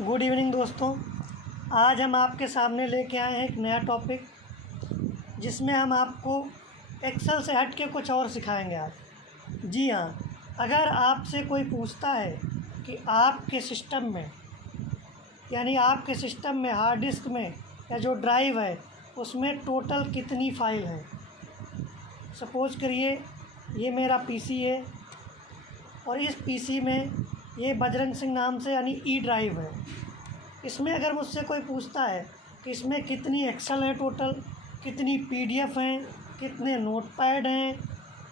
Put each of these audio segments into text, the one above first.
Good evening दोस्तों। आज हम आपके सामने लेके आए हैं एक नया टॉपिक, जिसमें हम आपको एक्सेल से हट के कुछ और सिखाएंगे आज। जी हाँ, अगर आपसे कोई पूछता है कि आपके सिस्टम में हार्ड डिस्क में या जो ड्राइव है उसमें टोटल कितनी फ़ाइल है। सपोज़ करिए ये मेरा पीसी है और इस पीसी में ये बजरंग सिंह नाम से यानी ई ड्राइव है। इसमें अगर मुझसे कोई पूछता है कि इसमें कितनी एक्सेल है टोटल, कितनी पीडीएफ हैं, कितने नोटपैड हैं,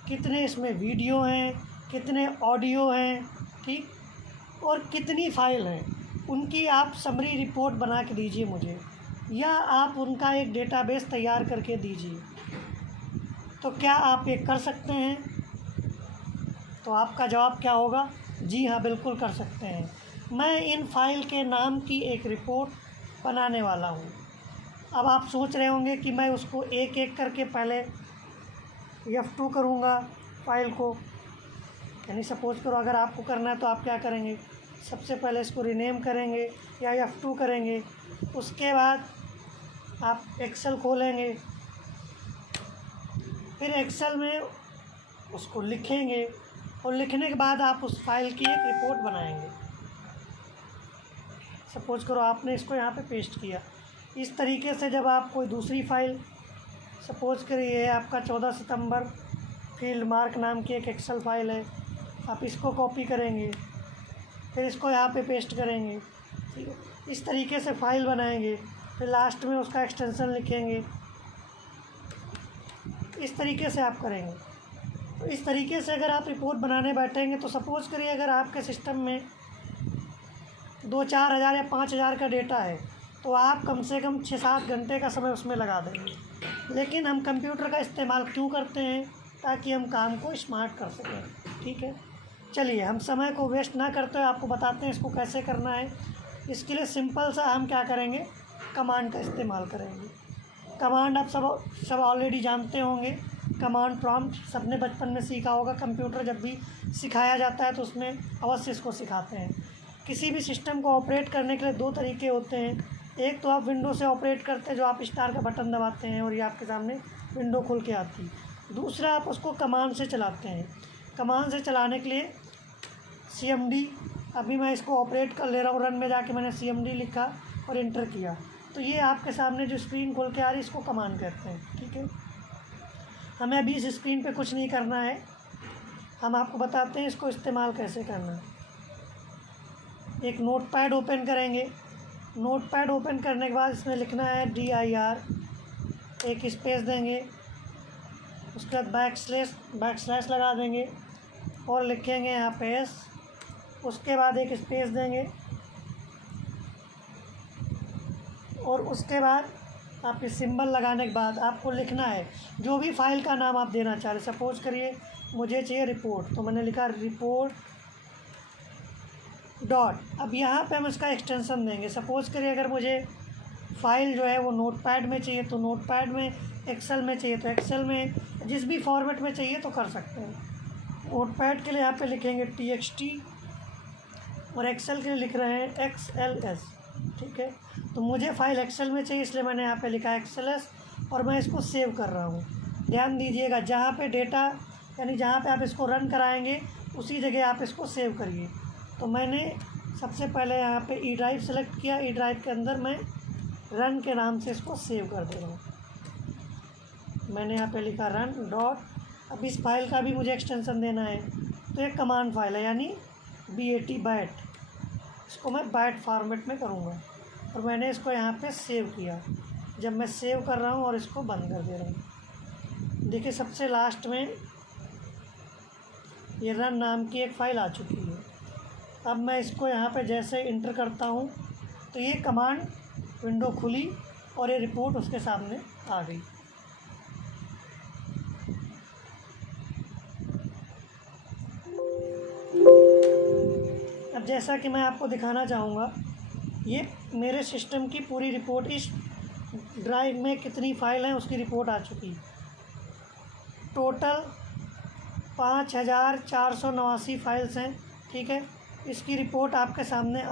कितने इसमें वीडियो हैं, कितने ऑडियो हैं, ठीक, और कितनी फ़ाइल हैं, उनकी आप समरी रिपोर्ट बना के दीजिए मुझे, या आप उनका एक डेटाबेस तैयार करके दीजिए। तो क्या आप ये कर सकते हैं? तो आपका जवाब क्या होगा? जी हाँ, बिल्कुल कर सकते हैं। मैं इन फ़ाइल के नाम की एक रिपोर्ट बनाने वाला हूँ। अब आप सोच रहे होंगे कि मैं उसको एक एक करके पहले F2 करूँगा फ़ाइल को, यानी सपोज़ करो अगर आपको करना है तो आप क्या करेंगे, सबसे पहले इसको रीनेम करेंगे या F2 करेंगे। उसके बाद आप एक्सेल खोलेंगे, फिर एक्सेल में उसको लिखेंगे और लिखने के बाद आप उस फाइल की एक रिपोर्ट बनाएंगे। सपोज़ करो आपने इसको यहाँ पे पेस्ट किया। इस तरीके से जब आप कोई दूसरी फ़ाइल, सपोज़ करिए आपका 14 सितंबर फील्ड मार्क नाम की एक एक्सेल फ़ाइल है, आप इसको कॉपी करेंगे, फिर इसको यहाँ पे पेस्ट करेंगे, ठीक है। इस तरीके से फ़ाइल बनाएंगे, फिर लास्ट में उसका एक्सटेंशन लिखेंगे। इस तरीके से आप करेंगे। तो इस तरीके से अगर आप रिपोर्ट बनाने बैठेंगे तो सपोज़ करिए अगर आपके सिस्टम में 2-4 हज़ार या 5 हज़ार का डेटा है तो आप कम से कम 6-7 घंटे का समय उसमें लगा देंगे। लेकिन हम कंप्यूटर का इस्तेमाल क्यों करते हैं? ताकि हम काम को स्मार्ट कर सकें, ठीक है। चलिए हम समय को वेस्ट ना करते हुए आपको बताते हैं इसको कैसे करना है। इसके लिए सिंपल सा हम क्या करेंगे, कमांड का इस्तेमाल करेंगे। कमांड आप सब ऑलरेडी जानते होंगे। कमांड प्रॉम्प्ट सबने बचपन में सीखा होगा। कंप्यूटर जब भी सिखाया जाता है तो उसमें अवश्य इसको सिखाते हैं। किसी भी सिस्टम को ऑपरेट करने के लिए 2 तरीके होते हैं। एक तो आप विंडो से ऑपरेट करते हैं, जो आप स्टार का बटन दबाते हैं और ये आपके सामने विंडो खुल के आती है। दूसरा आप उसको कमांड से चलाते हैं। कमांड से चलाने के लिए CMD, अभी मैं इसको ऑपरेट कर ले रहा हूँ, रन में जाके मैंने CMD लिखा और इंटर किया तो ये आपके सामने जो स्क्रीन खोल के आ रही है इसको कमांड कहते हैं, ठीक है। हमें अभी इस स्क्रीन पे कुछ नहीं करना है, हम आपको बताते हैं इसको इस्तेमाल कैसे करना है। एक नोटपैड ओपन करेंगे। नोटपैड ओपन करने के बाद इसमें लिखना है DIR, एक स्पेस देंगे, उसके बाद बैकस्लैश लगा देंगे और लिखेंगे यहाँ पे S, उसके बाद एक स्पेस देंगे और उसके बाद आप इस सिंबल लगाने के बाद आपको लिखना है जो भी फ़ाइल का नाम आप देना चाह रहे। सपोज़ करिए मुझे चाहिए रिपोर्ट, तो मैंने लिखा रिपोर्ट डॉट। अब यहाँ पे हम इसका एक्सटेंशन देंगे। सपोज़ करिए अगर मुझे फ़ाइल जो है वो नोटपैड में चाहिए तो नोटपैड में, एक्सेल में चाहिए तो एक्सेल में, जिस भी फॉर्मेट में चाहिए तो कर सकते हैं। नोटपैड के लिए यहाँ पे लिखेंगे TXT और एक्सेल के लिए लिख रहे हैं XLS, ठीक है। तो मुझे फ़ाइल एक्सेल में चाहिए इसलिए मैंने यहाँ पे लिखा है XLS और मैं इसको सेव कर रहा हूँ। ध्यान दीजिएगा, जहाँ पे डेटा यानी जहाँ पे आप इसको रन कराएंगे उसी जगह आप इसको सेव करिए। तो मैंने सबसे पहले यहाँ पे ई ड्राइव सेलेक्ट किया। ई ड्राइव के अंदर मैं रन के नाम से इसको सेव कर दे रहा हूँ। मैंने यहाँ पे लिखा रन डॉट। अब इस फाइल का भी मुझे एक्सटेंशन देना है, तो एक कमांड फाइल है यानी BAT बैट, इसको मैं बैट फॉर्मेट में करूँगा और मैंने इसको यहाँ पे सेव किया। जब मैं सेव कर रहा हूँ और इसको बंद कर दे रहा हूँ, देखिए सबसे लास्ट में ये रन नाम की एक फ़ाइल आ चुकी है। अब मैं इसको यहाँ पे जैसे इंटर करता हूँ तो ये कमांड विंडो खुली और ये रिपोर्ट उसके सामने आ गई। अब जैसा कि मैं आपको दिखाना चाहूँगा, ये मेरे सिस्टम की पूरी रिपोर्ट, इस ड्राइव में कितनी फ़ाइल हैं उसकी रिपोर्ट आ चुकी। टोटल 5489 फ़ाइल्स हैं, ठीक है। इसकी रिपोर्ट आपके सामने आ